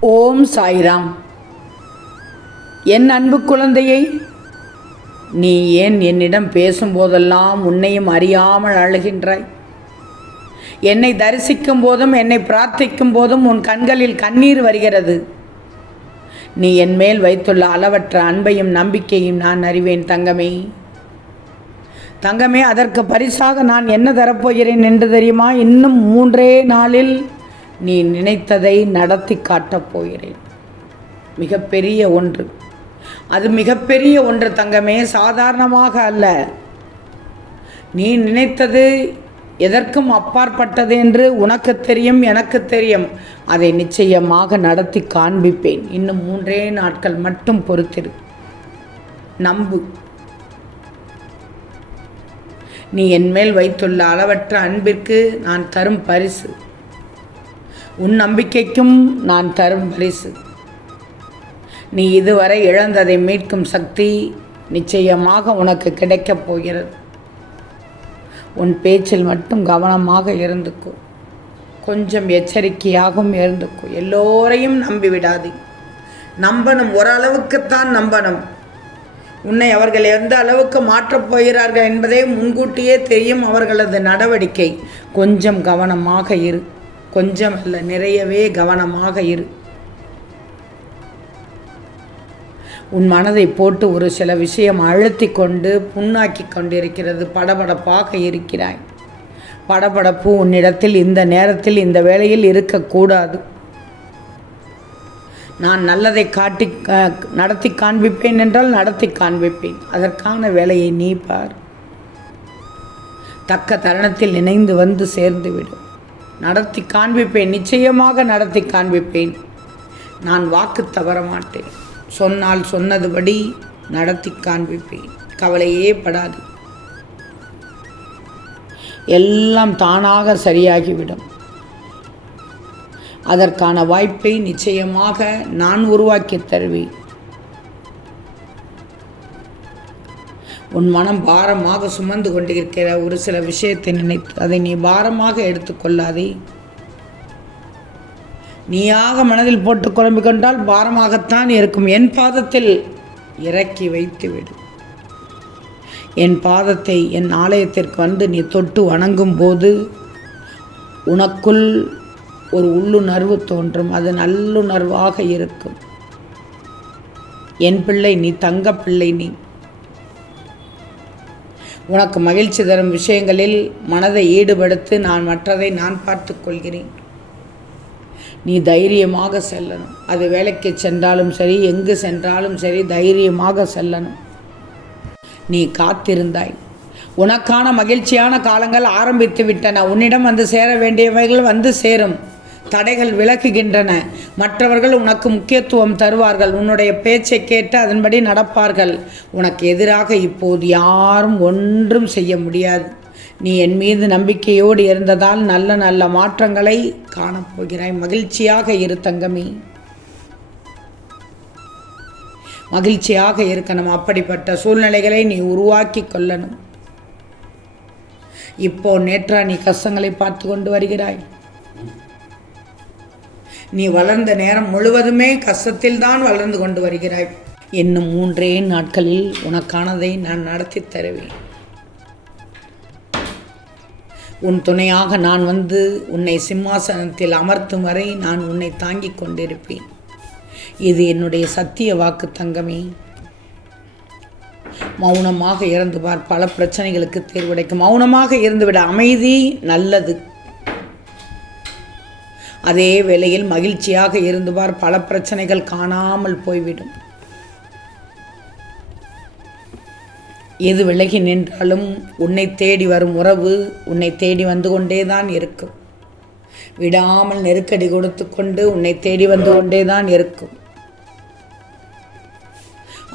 ஓம் சாய்ராம். என் அன்பு குழந்தையை நீ ஏன் என்னிடம் பேசும்போதெல்லாம் உன்னையும் அறியாமல் அழுகின்றாய்? என்னை தரிசிக்கும் போதும் என்னை பிரார்த்திக்கும் போதும் உன் கண்களில் கண்ணீர் வருகிறது. நீ என் மேல் வைத்துள்ள அளவற்ற அன்பையும் நம்பிக்கையும் நான் அறிவேன் தங்கமே. தங்கமே அதற்கு பரிசாக நான் என்ன தரப்போகிறேன் என்று தெரியுமா? இன்னும் மூன்றே நாளில் நீ நினைத்ததை நடத்தி காட்டப் போகிறேன். மிகப்பெரிய ஒன்று. அது மிகப்பெரிய ஒன்று தங்கமே சாதாரணமாக அல்ல. நீ நினைத்தது எதற்கும் அப்பாற்பட்டது என்று உனக்கு தெரியும் எனக்கு தெரியும். அதை நிச்சயமாக நடத்தி காண்பிப்பேன். இன்னும் மூன்றே நாட்கள் மட்டும் பொறுத்திரு. நம்பு. நீ என் மேல் வைத்துள்ள அளவற்ற அன்பிற்கு நான் தரும் பரிசு. உன் நம்பிக்கைக்கும் நான் தரும் பரிசு. நீ இதுவரை இழந்ததை மீட்கும் சக்தி நிச்சயமாக உனக்கு கிடைக்கப் போகிறது. உன் பேச்சில் மட்டும் கவனமாக இருந்துக்கோ. கொஞ்சம் எச்சரிக்கையாகவும் இருந்துக்கோ. எல்லோரையும் நம்பிவிடாது. நம்பணும் ஓரளவுக்குத்தான் நம்பணும். உன்னை அவர்கள் எந்த அளவுக்கு மாற்றப் போகிறார்கள் என்பதே முன்கூட்டியே தெரியும் அவர்களது நடவடிக்கை. கொஞ்சம் கவனமாக இரு. கொஞ்சம் அல்ல நிறையவே கவனமாக இரு. உன் மனதை போட்டு ஒரு சில விஷயம் அழுத்தி கொண்டு புண்ணாக்கி கொண்டிருக்கிறது படபடப்பாக இருக்கிறாய். படபடப்பு உன்னிடத்தில் இந்த நேரத்தில் இந்த வேளையில் இருக்கக்கூடாது நான் நல்லதை காட்டி நடத்தி காண்பிப்பேன் என்றால் நடத்தி காண்பிப்பேன். அதற்கான வேலையை நீ பார். தக்க தருணத்தில் இணைந்து வந்து சேர்ந்துவிடும் நடத்தி காண்பிப்பேன் நிச்சயமாக நடத்தி காண்பிப்பேன். நான் வாக்கு தவற மாட்டேன். சொன்னால் சொன்னதுபடி நடத்தி காண்பிப்பேன். கவலையே படாது. எல்லாம் தானாக சரியாகிவிடும். அதற்கான வாய்ப்பை நிச்சயமாக நான் உருவாக்கித் தருவேன். உன் மனம் பாரமாக சுமந்து கொண்டிருக்கிற ஒரு சில விஷயத்தை நினைத்து அதை நீ பாரமாக எடுத்துக்கொள்ளாதே நீயாக மனதில் போட்டு குழம்பிக் கொண்டால் பாரமாகத்தான் இருக்கும். என் பாதத்தில் இறக்கி வைத்துவிடு. என் பாதத்தை என் ஆலயத்திற்கு வந்து நீ தொட்டு வணங்கும் போது உனக்குள் ஒரு உள்ளுணர்வு தோன்றும். அது நல்லுணர்வாக இருக்கும். என் பிள்ளை நீ தங்க பிள்ளை நீ உனக்கு மகிழ்ச்சி தரும் விஷயங்களில் மனதை ஈடுபடுத்து நான் மற்றதை நான் பார்த்து கொள்கிறேன். நீ தைரியமாக செல்லணும். அது வேலைக்கு சென்றாலும் சரி எங்கு சென்றாலும் சரி தைரியமாக செல்லணும். நீ காத்திருந்தாய். உனக்கான மகிழ்ச்சியான காலங்கள் ஆரம்பித்து விட்டன. உன்னிடம் வந்து சேர வேண்டியவைகள் வந்து சேரும். தடைகள் விலகுகின்றன மற்றவர்கள் உனக்கு முக்கியத்துவம் தருவார்கள். உன்னுடைய பேச்சை கேட்டு அதன்படி நடப்பார்கள். உனக்கு எதிராக இப்போது யாரும் ஒன்றும் செய்ய முடியாது. நீ என் மீது நம்பிக்கையோடு இருந்ததால் நல்ல நல்ல மாற்றங்களை காணப்போகிறாய். மகிழ்ச்சியாக இரு தங்கமே. மகிழ்ச்சியாக இருக்கணும். அப்படிப்பட்ட சூழ்நிலைகளை நீ உருவாக்கி கொள்ளணும். இப்போ நேற்றா நீ கஷ்டங்களை பார்த்து கொண்டு வருகிறாய். நீ வளர்ந்த நேரம் முழுவதுமே கஷ்டத்தில் தான் வளர்ந்து கொண்டு வருகிறாய். இன்னும் மூன்றே நாட்களில் உனக்கானதை நான் நடத்தி தருவேன். உன் துணையாக நான் வந்து உன்னை சிம்மாசனத்தில் அமர்த்தும் வரை நான் உன்னை தாங்கிக் கொண்டிருப்பேன். இது என்னுடைய சத்திய வாக்கு தங்கமே. மௌனமாக இருந்து பார். பல பிரச்சனைகளுக்கு தேர்வடைக்கும் மௌனமாக இருந்துவிட அமைதி நல்லது. அதே வேளையில் மகிழ்ச்சியாக இருந்துவார். பல பிரச்சனைகள் காணாமல் போய்விடும். எது விலகி நின்றாலும் உன்னை தேடி வரும் உறவு உன்னை தேடி வந்து கொண்டே தான் இருக்கும். விடாமல் நெருக்கடி கொடுத்து கொண்டு உன்னை தேடி வந்து கொண்டே தான் இருக்கும்.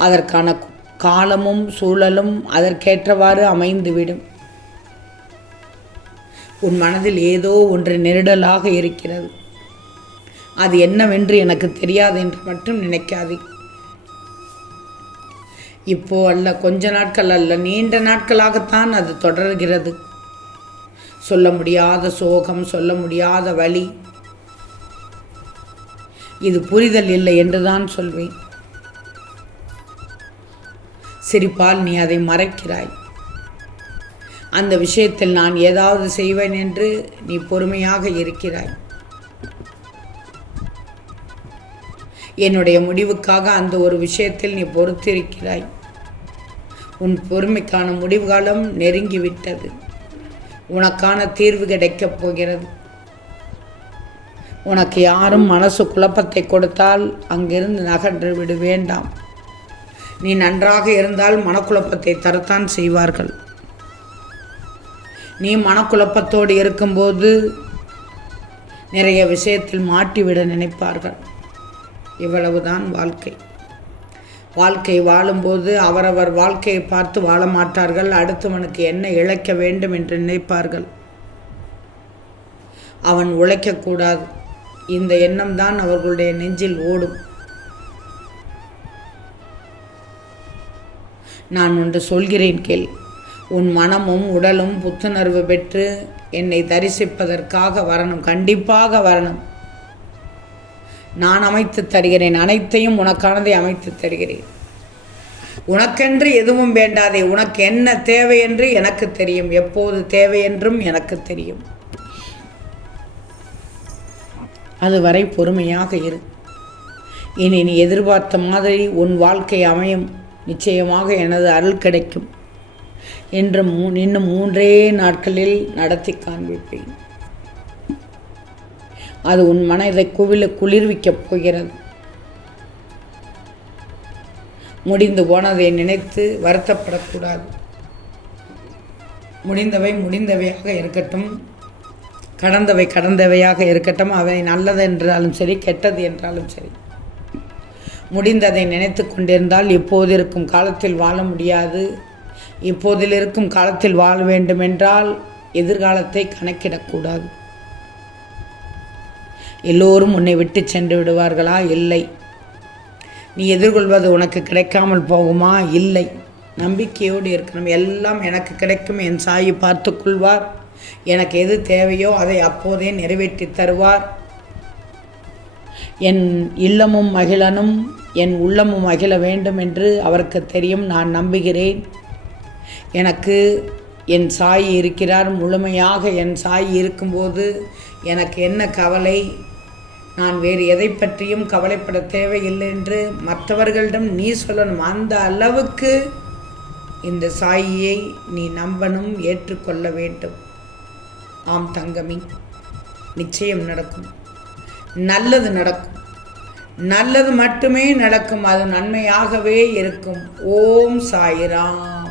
அதற்கான காலமும் சூழலும் அதற்கேற்றவாறு அமைந்துவிடும். உன் மனதில் ஏதோ ஒன்று நெருடலாக இருக்கிறது. அது என்னவென்று எனக்கு தெரியாது என்று மட்டும் நினைக்காதே. இப்போ அல்ல கொஞ்ச நாட்கள் அல்ல நீண்ட நாட்களாகத்தான் அது தொடர்கிறது. சொல்ல முடியாத சோகம் சொல்ல முடியாத வழி இது புரிதல் இல்லை என்றுதான் சொல்வேன். சிரிப்பால் நீ அதை மறைக்கிறாய். அந்த விஷயத்தில் நான் ஏதாவது செய்வேன் என்று நீ பொறுமையாக இருக்கிறாய். என்னுடைய முடிவுக்காக அந்த ஒரு விஷயத்தில் நீ பொறுத்திருக்கிறாய். உன் பொறுமைக்கான முடிவுகாலம் நெருங்கிவிட்டது. உனக்கான தீர்வு கிடைக்கப் போகிறது. உனக்கு யாரும் மனசு குழப்பத்தை கொடுத்தால் அங்கிருந்து நகன்று விடு வேண்டாம். நீ நன்றாக இருந்தால் மனக்குழப்பத்தை தரத்தான் செய்வார்கள். நீ மனக்குழப்பத்தோடு இருக்கும்போது நிறைய விஷயத்தில் மாட்டிவிட நினைப்பார்கள். இவ்வளவுதான் வாழ்க்கை. வாழ்க்கை வாழும்போது அவரவர் வாழ்க்கையை பார்த்து வாழ மாட்டார்கள் அடுத்தவனுக்கு என்ன இழைக்க வேண்டும் என்று நினைப்பார்கள். அவன் உழைக்கக்கூடாது. இந்த எண்ணம் தான் அவர்களுடைய நெஞ்சில் ஓடும். நான் ஒன்று சொல்கிறேன் கேள். உன் மனமும் உடலும் புத்துணர்வு பெற்று என்னை தரிசிப்பதற்காக வரணும். கண்டிப்பாக வரணும். நான் அமைத்து தருகிறேன். அனைத்தையும் உனக்கானதை அமைத்து தருகிறேன். உனக்கென்று எதுவும் வேண்டாதே. உனக்கு என்ன தேவை என்று எனக்கு தெரியும். எப்போது தேவை என்றும் எனக்கு தெரியும். அதுவரை பொறுமையாக இரு. இனி நீ எதிர்பார்த்த மாதிரி உன் வாழ்க்கை அமையும். நிச்சயமாக எனது அருள் கிடைக்கும். என்று மூ இன்னும் மூன்றே நாட்களில் நடத்தி காண்பிப்பேன். அது உன் மனதை குவில குளிர்விக்கப் போகிறது. முடிந்து போனதை நினைத்து வருத்தப்படக்கூடாது. முடிந்தவை முடிந்தவையாக இருக்கட்டும். கடந்தவை கடந்தவையாக இருக்கட்டும். அவை நல்லது என்றாலும் சரி கெட்டது என்றாலும் சரி. முடிந்ததை நினைத்து கொண்டிருந்தால் இப்போது இருக்கும் காலத்தில் வாழ முடியாது. இப்போதில் இருக்கும் காலத்தில் வாழ வேண்டுமென்றால் எதிர்காலத்தை கணக்கிடக்கூடாது எல்லோரும் உன்னை விட்டு சென்று விடுவார்களா? இல்லை. நீ எதிர்கொள்வது உனக்கு கிடைக்காமல் போகுமா? இல்லை. நம்பிக்கையோடு இருக்கணும். எல்லாம் எனக்கு கிடைக்கும். என் சாயி பார்த்துக்கொள்வார் எனக்கு எது தேவையோ அதை அப்போதே நிறைவேற்றி தருவார். என் இல்லமும் மகிழனும் என் உள்ளமும் மகிழ வேண்டும் என்று அவருக்கு தெரியும். நான் நம்புகிறேன். எனக்கு என் சாய் இருக்கிறார். முழுமையாக என் சாய் இருக்கும்போது எனக்கு என்ன கவலை? நான் வேறு எதை பற்றியும் கவலைப்பட தேவையில்லை என்று மற்றவர்களிடம் நீ சொல்லணும். அந்த அளவுக்கு இந்த சாயியை நீ நம்பணும் ஏற்றுக்கொள்ள வேண்டும். ஆம் தங்கமி நிச்சயம் நடக்கும். நல்லது நடக்கும். நல்லது மட்டுமே நடக்கும். அது நன்மையாகவே இருக்கும். ஓம் சாயிராம்.